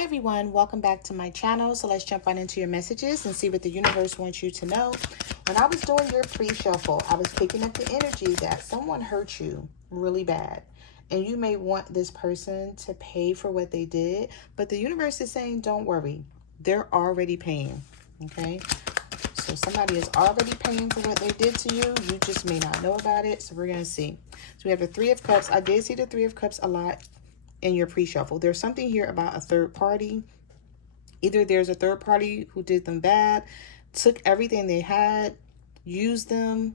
Hi everyone, welcome back to my channel. So let's jump right into your messages and see what the universe wants you to know. When I was doing your pre-shuffle, I was picking up the energy that someone hurt you really bad. And you may want this person to pay for what they did, but the universe is saying, don't worry, they're already paying, okay? So somebody is already paying for what they did to you. You just may not know about it. So we're going to see. So we have the Three of Cups. I did see the Three of Cups a lot in your pre-shuffle. There's something here about a third party. Either there's a third party who did them bad, took everything they had, used them,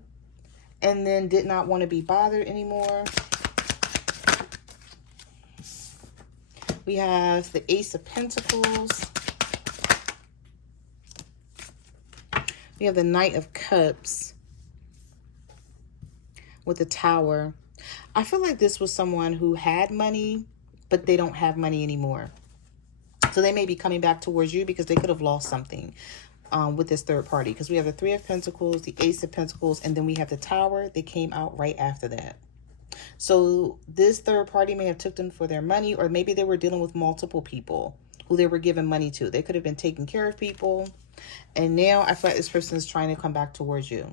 and then did not want to be bothered anymore. We have the Ace of Pentacles. We have the Knight of Cups with the Tower. I feel like this was someone who had money, but they don't have money anymore. So they may be coming back towards you because they could have lost something with this third party. Because we have the Three of Pentacles, the Ace of Pentacles, and then we have the Tower. They came out right after that. So this third party may have took them for their money, or maybe they were dealing with multiple people who they were giving money to. They could have been taking care of people. And now I feel like this person is trying to come back towards you.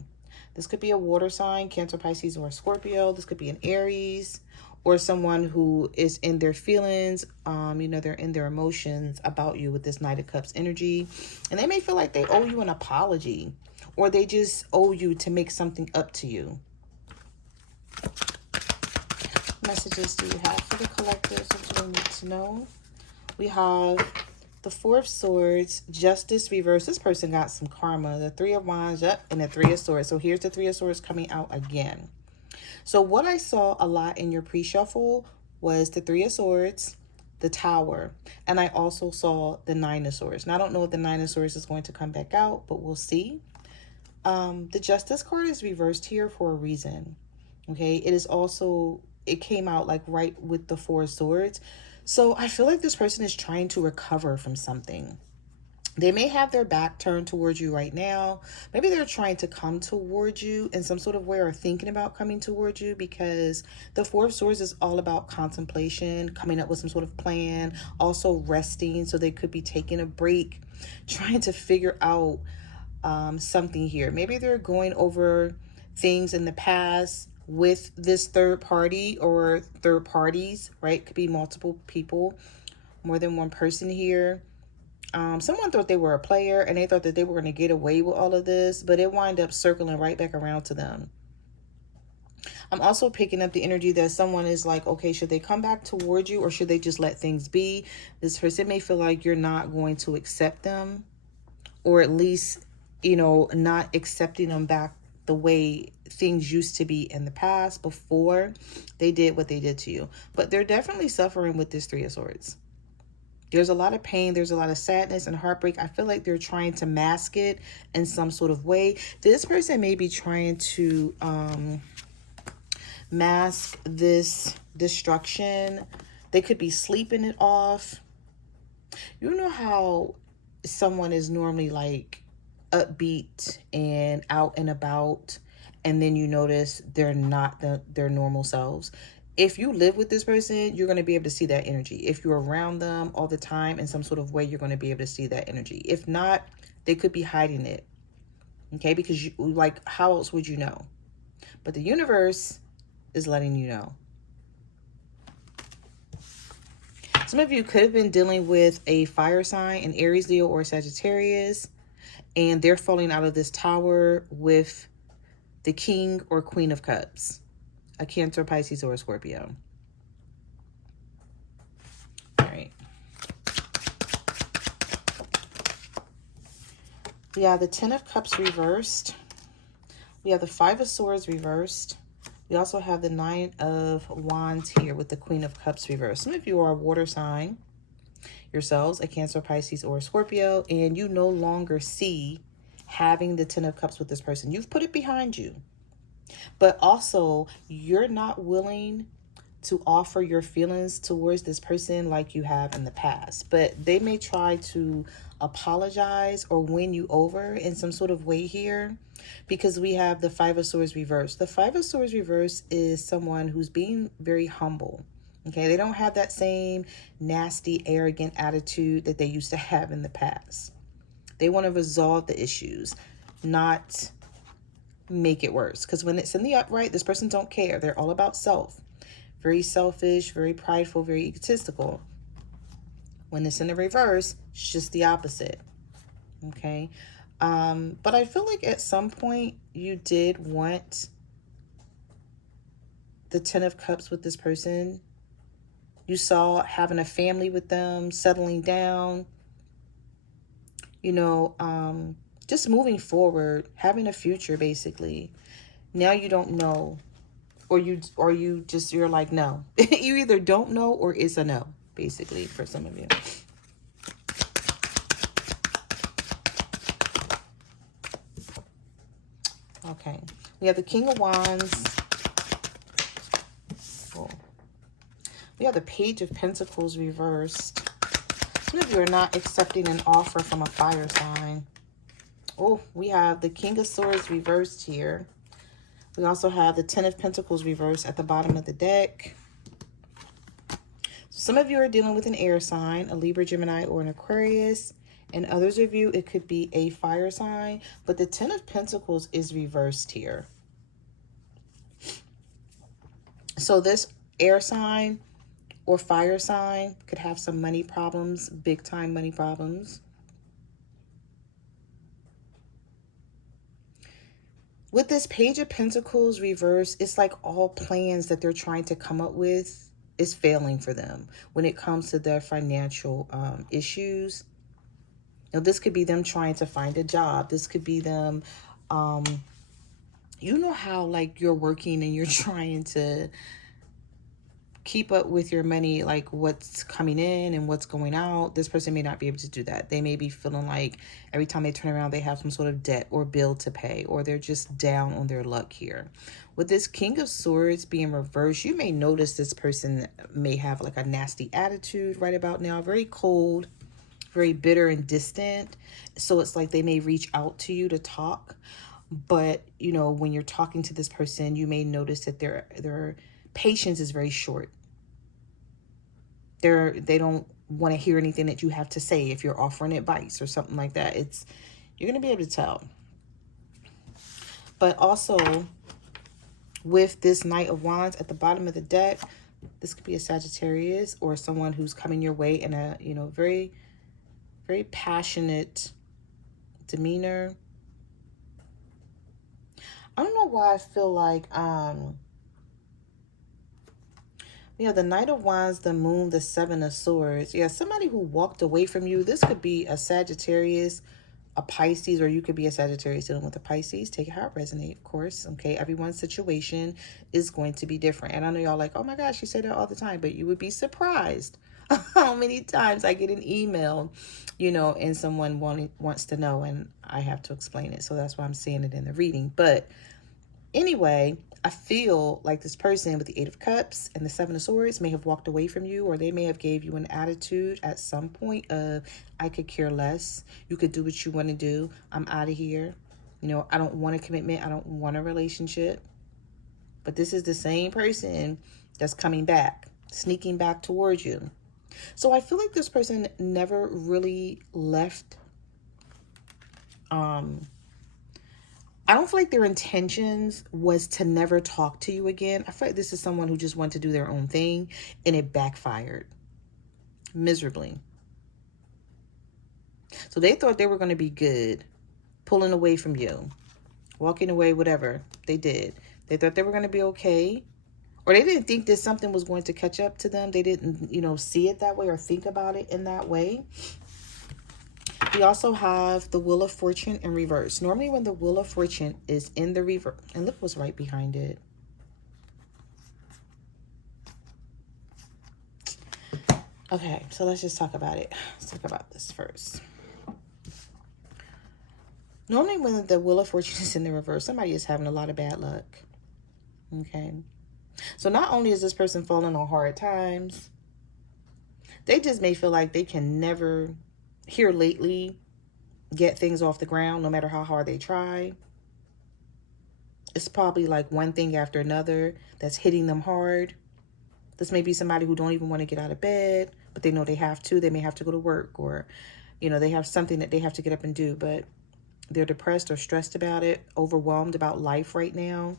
This could be a water sign, Cancer, Pisces, or Scorpio. This could be an Aries, or someone who is in their feelings, they're in their emotions about you with this Knight of Cups energy. And they may feel like they owe you an apology, or they just owe you to make something up to you. What messages do you have for the collectors? What do they need to know? We have the Four of Swords, Justice reverse. This person got some karma. The Three of Wands, and the Three of Swords. So here's the Three of Swords coming out again. So what I saw a lot in your pre-shuffle was the Three of Swords, the Tower, and I also saw the Nine of Swords. Now, I don't know if the Nine of Swords is going to come back out, but we'll see. The Justice card is reversed here for a reason, okay? It came out like right with the Four of Swords. So I feel like this person is trying to recover from something. They may have their back turned towards you right now. Maybe they're trying to come towards you in some sort of way, or thinking about coming towards you, because the Four of Swords is all about contemplation, coming up with some sort of plan, also resting. So they could be taking a break, trying to figure out something here. Maybe they're going over things in the past with this third party or third parties, right? Could be multiple people, more than one person here. Someone thought they were a player and they thought that they were going to get away with all of this, but it wound up circling right back around to them. I'm also picking up the energy that someone is like, okay, should they come back towards you or should they just let things be? This person may feel like you're not going to accept them, or at least, not accepting them back the way things used to be in the past before they did what they did to you. But they're definitely suffering with this Three of Swords. There's a lot of pain. There's a lot of sadness and heartbreak. I feel like they're trying to mask it in some sort of way. This person may be trying to mask this destruction. They could be sleeping it off. You know how someone is normally like upbeat and out and about, and then you notice they're not their normal selves? If you live with this person, you're going to be able to see that energy. If you're around them all the time in some sort of way, you're going to be able to see that energy. If not, they could be hiding it. Okay, because how else would you know? But the universe is letting you know. Some of you could have been dealing with a fire sign, an Aries, Leo, or Sagittarius, and they're falling out of this tower with the King or Queen of Cups. A Cancer, Pisces, or a Scorpio. All right. We have the Ten of Cups reversed. We have the Five of Swords reversed. We also have the Nine of Wands here with the Queen of Cups reversed. Some of you are a water sign yourselves, a Cancer, Pisces, or a Scorpio, and you no longer see having the Ten of Cups with this person. You've put it behind you. But also, you're not willing to offer your feelings towards this person like you have in the past. But they may try to apologize or win you over in some sort of way here, because we have the Five of Swords reversed. The Five of Swords reversed is someone who's being very humble. Okay, they don't have that same nasty, arrogant attitude that they used to have in the past. They want to resolve the issues, not make it worse. Because when it's in the upright, this person don't care. They're all about self. Very selfish, very prideful, very egotistical. When it's in the reverse, it's just the opposite. Okay. But I feel like at some point you did want the 10 of Cups with this person. You saw having a family with them, settling down, you know, just moving forward, having a future, basically. Now you don't know, or you're like, no. You either don't know or it's a no, basically, for some of you. Okay, we have the King of Wands. Oh. We have the Page of Pentacles reversed. Some of you are not accepting an offer from a fire sign. Oh, we have the King of Swords reversed here. We also have the 10 of Pentacles reversed at the bottom of the deck. Some of you are dealing with an air sign, a Libra, Gemini, or an Aquarius. And others of you, it could be a fire sign. But the 10 of Pentacles is reversed here. So this air sign or fire sign could have some money problems, big time money problems. With this Page of Pentacles reverse, it's like all plans that they're trying to come up with is failing for them when it comes to their financial issues. Now, this could be them trying to find a job. This could be them, you know how like you're working and you're trying to keep up with your money, like what's coming in and what's going out. This person may not be able to do that. They may be feeling like every time they turn around, they have some sort of debt or bill to pay, or they're just down on their luck here. With this King of Swords being reversed, you may notice this person may have like a nasty attitude right about now, very cold, very bitter and distant. So it's like they may reach out to you to talk, but you know, when you're talking to this person, you may notice that their patience is very short. They don't want to hear anything that you have to say if you're offering advice or something like that. You're going to be able to tell. But also with this Knight of Wands at the bottom of the deck, this could be a Sagittarius or someone who's coming your way in a, you know, very, very passionate demeanor. I don't know why I feel like, yeah, the Knight of Wands, the Moon, the Seven of Swords. Yeah, somebody who walked away from you. This could be a Sagittarius, a Pisces, or you could be a Sagittarius dealing with a Pisces. Take it how it resonates, of course. Okay, everyone's situation is going to be different. And I know y'all like, oh my gosh, you say that all the time. But you would be surprised how many times I get an email, you know, and someone wants to know, and I have to explain it. So that's why I'm saying it in the reading. But anyway, I feel like this person with the 8 of Cups and the 7 of Swords may have walked away from you, or they may have gave you an attitude at some point of, I could care less. You could do what you want to do. I'm out of here. You know, I don't want a commitment. I don't want a relationship. But this is the same person that's coming back, sneaking back towards you. So I feel like this person never really left. I don't feel like their intentions was to never talk to you again. I feel like this is someone who just wanted to do their own thing, and it backfired miserably. So they thought they were going to be good, pulling away from you, walking away, whatever they did. They thought they were going to be okay, or they didn't think that something was going to catch up to them. They didn't, you know, see it that way or think about it in that way. We also have the Wheel of Fortune in reverse. Normally when the Wheel of Fortune is in the reverse, and look what's right behind it. Okay, so let's just talk about it. Let's talk about this first. Normally when the Wheel of Fortune is in the reverse, somebody is having a lot of bad luck. Okay. So not only is this person falling on hard times, they just may feel like they can never, here lately, get things off the ground no matter how hard they try. It's probably like one thing after another that's hitting them hard. This may be somebody who don't even want to get out of bed, but they know they have to. They may have to go to work, or, you know, they have something that they have to get up and do, but they're depressed or stressed about it, overwhelmed about life right now.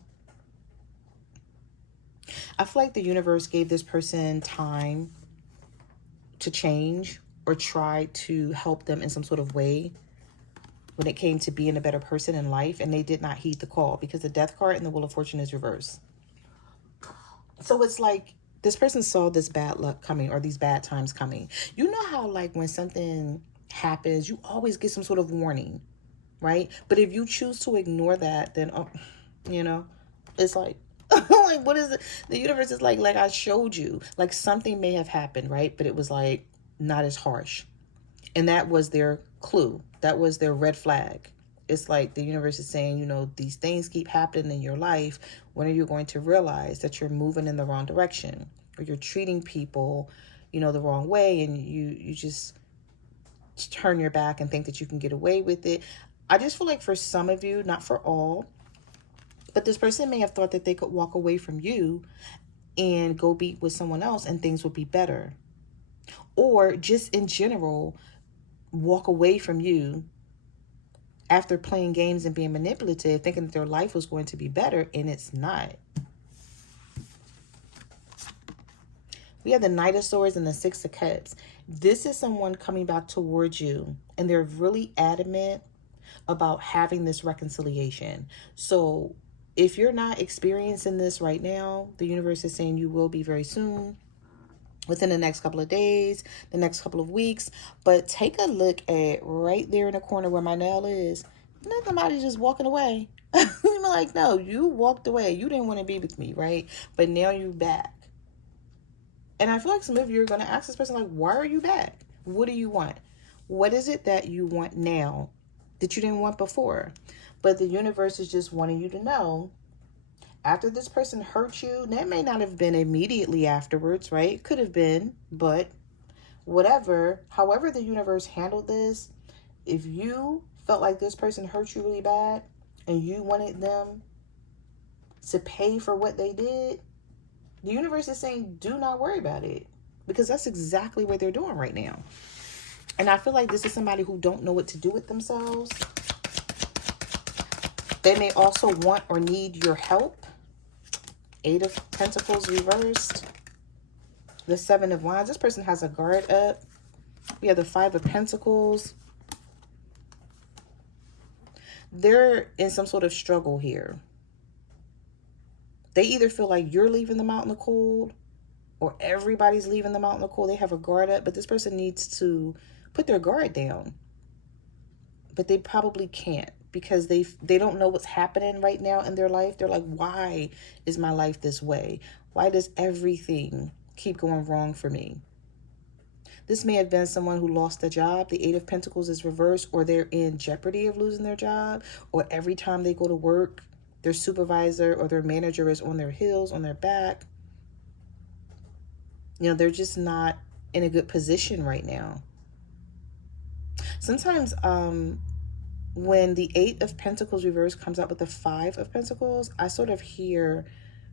I feel like the universe gave this person time to change or try to help them in some sort of way when it came to being a better person in life, and they did not heed the call, because the Death card and the Wheel of Fortune is reversed. So it's like this person saw this bad luck coming, or these bad times coming. You know how, like, when something happens, you always get some sort of warning, right? But if you choose to ignore that, then, oh, you know, it's like, like, what is it? The universe is like I showed you, like, something may have happened, right? But it was like not as harsh. And that was their clue. That was their red flag. It's like the universe is saying, you know, these things keep happening in your life. When are you going to realize that you're moving in the wrong direction, or you're treating people, you know, the wrong way, and you just turn your back and think that you can get away with it? I just feel like for some of you, not for all, but this person may have thought that they could walk away from you and go be with someone else and things would be better. Or just in general, walk away from you after playing games and being manipulative, thinking that their life was going to be better, and it's not. We have the Knight of Swords and the Six of Cups. This is someone coming back towards you, and they're really adamant about having this reconciliation. So if you're not experiencing this right now, the universe is saying you will be very soon, within the next couple of days, the next couple of weeks. But take a look at right there in the corner where my nail is. Somebody just walking away. You're like, no, you walked away. You didn't want to be with me, right? But now you're back. And I feel like some of you are going to ask this person, like, why are you back? What do you want? What is it that you want now that you didn't want before? But the universe is just wanting you to know, after this person hurt you, that may not have been immediately afterwards, right? Could have been, but whatever, however the universe handled this, if you felt like this person hurt you really bad and you wanted them to pay for what they did, the universe is saying, do not worry about it, because that's exactly what they're doing right now. And I feel like this is somebody who don't know what to do with themselves. They may also want or need your help. Eight of Pentacles reversed. The Seven of Wands. This person has a guard up. We have the Five of Pentacles. They're in some sort of struggle here. They either feel like you're leaving them out in the cold, or everybody's leaving them out in the cold. They have a guard up, but this person needs to put their guard down. But they probably can't, because they don't know what's happening right now in their life. They're like, why is my life this way? Why does everything keep going wrong for me? This may have been someone who lost a job. The Eight of Pentacles is reversed, or they're in jeopardy of losing their job, or every time they go to work, their supervisor or their manager is on their heels, on their back. You know, they're just not in a good position right now. Sometimes, when the Eight of Pentacles reverse comes out with the Five of Pentacles, I sort of hear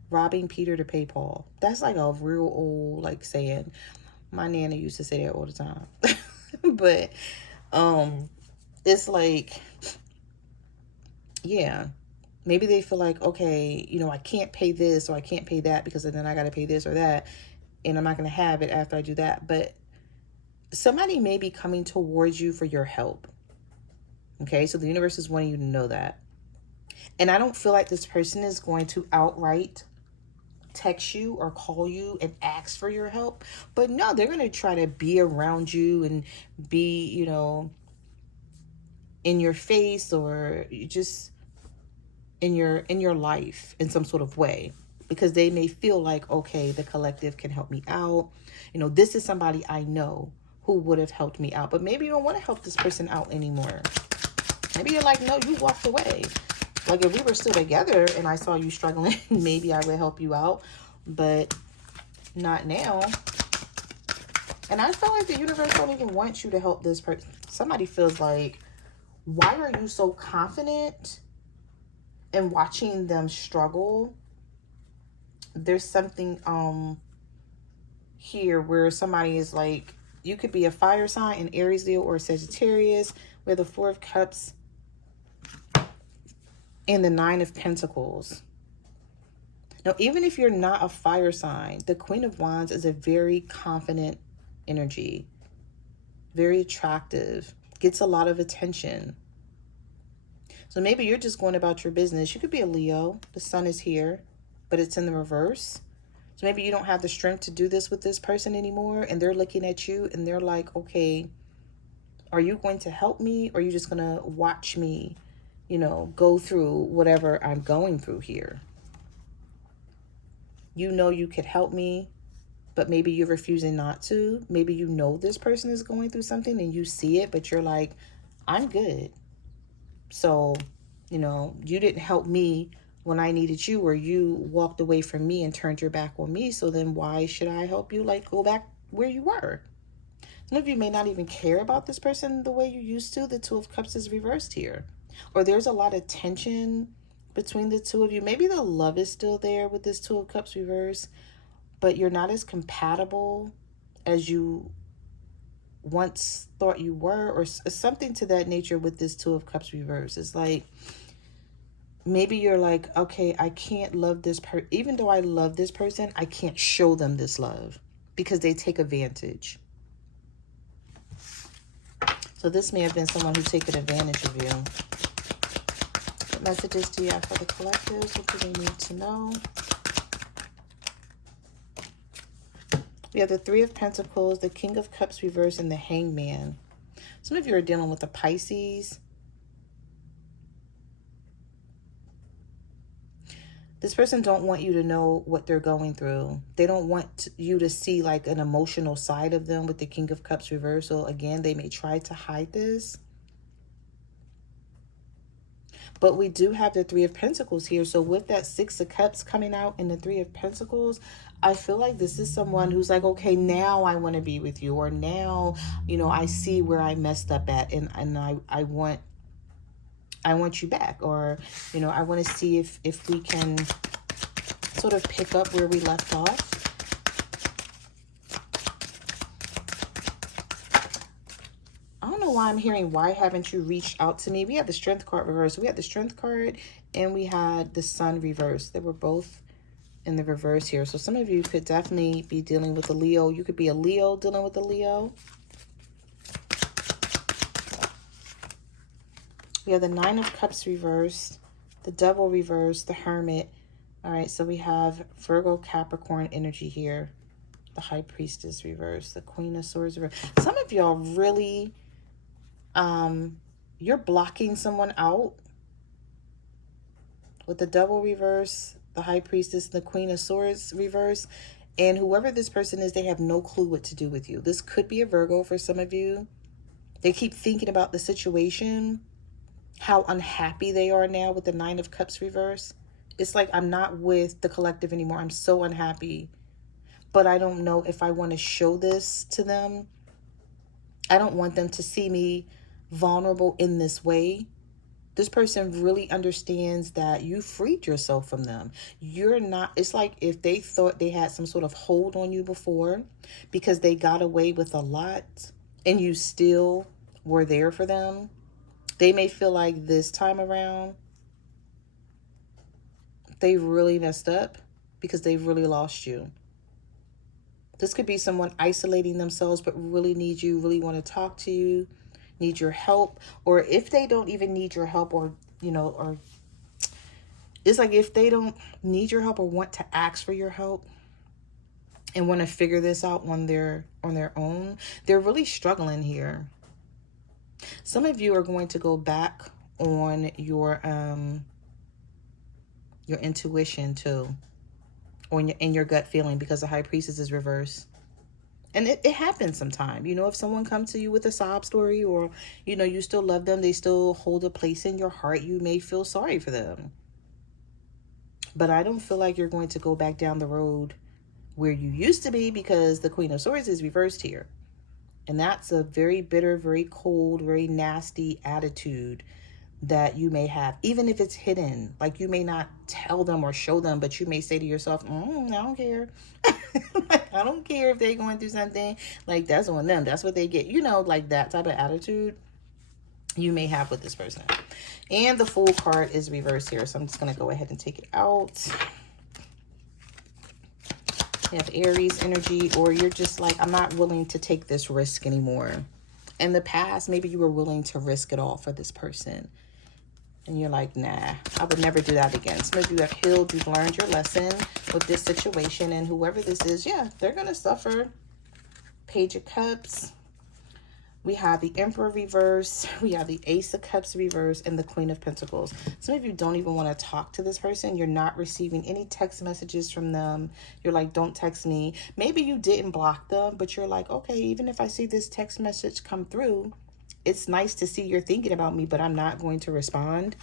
robbing Peter to pay Paul. That's like a real old, like, saying. My Nana used to say that all the time. But it's like, yeah, maybe they feel like, okay, you know, I can't pay this or I can't pay that, because then I got to pay this or that, and I'm not going to have it after I do that. But somebody may be coming towards you for your help. Okay, so the universe is wanting you to know that. And I don't feel like this person is going to outright text you or call you and ask for your help. But no, they're going to try to be around you and be, you know, in your face, or just in your life in some sort of way, because they may feel like, okay, the collective can help me out. You know, this is somebody I know who would have helped me out. But maybe you don't want to help this person out anymore. Maybe you're like, no, you walked away. Like, if we were still together and I saw you struggling, maybe I would help you out, but not now. And I feel like the universe don't even want you to help this person. Somebody feels like, why are you so confident in watching them struggle? There's something here where somebody is like, you could be a fire sign, an Aries, Leo, or Sagittarius, where the Four of Cups and the Nine of Pentacles. Now, even if you're not a fire sign, the Queen of Wands is a very confident energy, very attractive, gets a lot of attention. So maybe you're just going about your business. You could be a Leo. The sun is here, but it's in the reverse. So maybe you don't have the strength to do this with this person anymore, and they're looking at you and they're like, okay, are you going to help me, or are you just going to watch me, you know, go through whatever I'm going through here? You know you could help me, but maybe you're refusing not to. Maybe you know this person is going through something and you see it, but you're like, I'm good. So, you know, you didn't help me when I needed you, or you walked away from me and turned your back on me. So then why should I help you? Like, go back where you were. Some of you may not even care about this person the way you used to. The Two of Cups is reversed here. Or there's a lot of tension between the two of you. Maybe the love is still there with this Two of Cups reverse, but you're not as compatible as you once thought you were, or something to that nature with this Two of Cups reverse. It's like, maybe you're like, okay, I can't love this person. Even though I love this person, I can't show them this love because they take advantage. So this may have been someone who's taken advantage of you. What messages do you have for the collectives? What do they need to know? We have the Three of Pentacles, the King of Cups reverse, and the Hangman. Some of you are dealing with a Pisces. This person don't want you to know what they're going through. They don't want you to see like an emotional side of them with the King of Cups reversal. Again, they may try to hide this. But we do have the Three of Pentacles here. So with that Six of Cups coming out and the Three of Pentacles, I feel like this is someone who's like, okay, now I want to be with you. Or now, you know, I see where I messed up at, and I want you back. Or, you know, I want to see if we can sort of pick up where we left off. I don't know why I'm hearing, why haven't you reached out to me? We had the Strength card reversed. We had the Strength card and we had the Sun reversed. They were both in the reverse here. So some of you could definitely be dealing with a Leo. You could be a Leo dealing with a Leo. We have the Nine of Cups reversed, the Devil reversed, the Hermit. All right, so we have Virgo, Capricorn energy here. The High Priestess reversed, the Queen of Swords reversed. Some of y'all really, you're blocking someone out with the Devil reverse, the High Priestess, and the Queen of Swords reverse. And whoever this person is, they have no clue what to do with you. This could be a Virgo for some of you. They keep thinking about the situation, how unhappy they are now with the Nine of Cups reverse. It's like, I'm not with the collective anymore. I'm so unhappy. But I don't know if I want to show this to them. I don't want them to see me vulnerable in this way. This person really understands that you freed yourself from them. You're not, it's like if they thought they had some sort of hold on you before because they got away with a lot and you still were there for them. They may feel like this time around, they really messed up because they've really lost you. This could be someone isolating themselves, but really need you, really want to talk to you, need your help. Or if they don't even need your help, or, you know, or it's like if they don't need your help or want to ask for your help and want to figure this out on their own, they're really struggling here. Some of you are going to go back on your intuition too, or in your gut feeling, because the High Priestess is reversed. And it happens sometimes. You know, if someone comes to you with a sob story, or, you know, you still love them, they still hold a place in your heart, you may feel sorry for them. But I don't feel like you're going to go back down the road where you used to be, because the Queen of Swords is reversed here. And that's a very bitter, very cold, very nasty attitude that you may have, even if it's hidden. Like, you may not tell them or show them, but you may say to yourself, I don't care. Like, I don't care if they're going through something. Like, that's on them. That's what they get. You know, like that type of attitude you may have with this person. And the Fool card is reversed here. So I'm just going to go ahead and take it out. You have Aries energy, or you're just like, I'm not willing to take this risk anymore. In the past, maybe you were willing to risk it all for this person. And you're like, nah, I would never do that again. Some of you have healed. You've learned your lesson with this situation. And whoever this is, yeah, they're going to suffer. Page of Cups. We have the Emperor reverse. We have the Ace of Cups reverse and the Queen of Pentacles. Some of you don't even want to talk to this person. You're not receiving any text messages from them. You're like, don't text me. Maybe you didn't block them, but you're like, okay, even if I see this text message come through, it's nice to see you're thinking about me, but I'm not going to respond.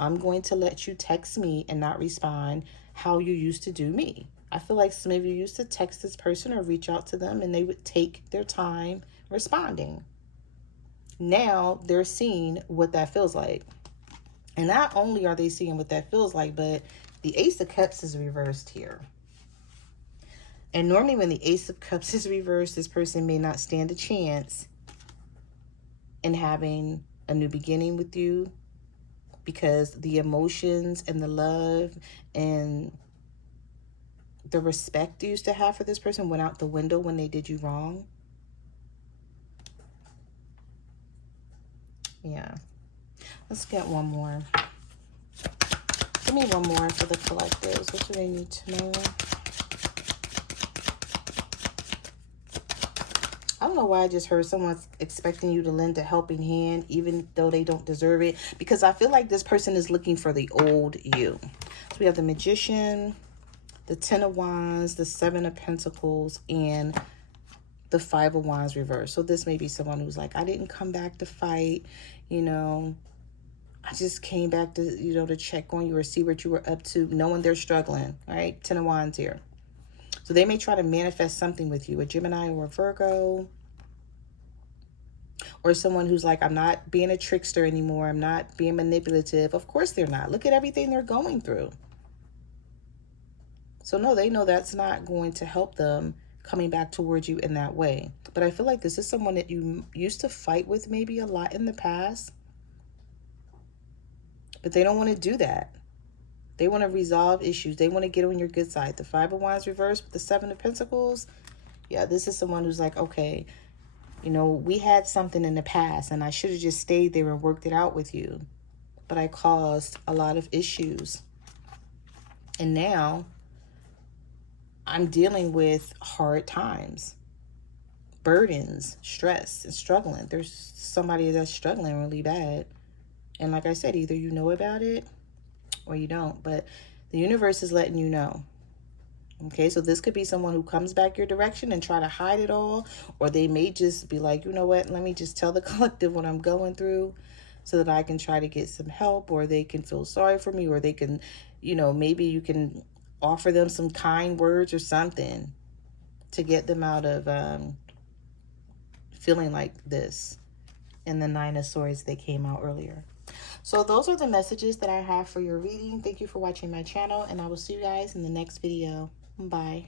I'm going to let you text me and not respond how you used to do me. I feel like some of you used to text this person or reach out to them and they would take their time responding. Now they're seeing what that feels like. And not only are they seeing what that feels like, but the Ace of Cups is reversed here. And normally when the Ace of Cups is reversed, this person may not stand a chance in having a new beginning with you, because the emotions and the love and the respect you used to have for this person went out the window when they did you wrong. Yeah. Let's get one more. Give me one more for the collectives. What do they need to know? I don't know why I just heard someone's expecting you to lend a helping hand, even though they don't deserve it. Because I feel like this person is looking for the old you. So we have the Magician, the Ten of Wands, the Seven of Pentacles, and the Five of Wands reversed. So this may be someone who's like, I didn't come back to fight, you know. I just came back to, you know, to check on you or see what you were up to, knowing they're struggling, all right? Ten of Wands here. So they may try to manifest something with you, a Gemini or a Virgo, or someone who's like, I'm not being a trickster anymore. I'm not being manipulative. Of course they're not. Look at everything they're going through. So no, they know that's not going to help them coming back towards you in that way. But I feel like this is someone that you used to fight with maybe a lot in the past. But they don't want to do that. They want to resolve issues. They want to get on your good side. The Five of Wands reversed with the Seven of Pentacles. Yeah, this is someone who's like, okay, you know, we had something in the past and I should have just stayed there and worked it out with you. But I caused a lot of issues. And now I'm dealing with hard times, burdens, stress, and struggling. There's somebody that's struggling really bad. And like I said, either you know about it or you don't. But the universe is letting you know. Okay, so this could be someone who comes back your direction and try to hide it all. Or they may just be like, you know what, let me just tell the collective what I'm going through so that I can try to get some help. Or they can feel sorry for me. Or they can, you know, maybe you can offer them some kind words or something to get them out of feeling like this. And the Nine of Swords that came out earlier. So those are the messages that I have for your reading. Thank you for watching my channel, and I will see you guys in the next video. Bye.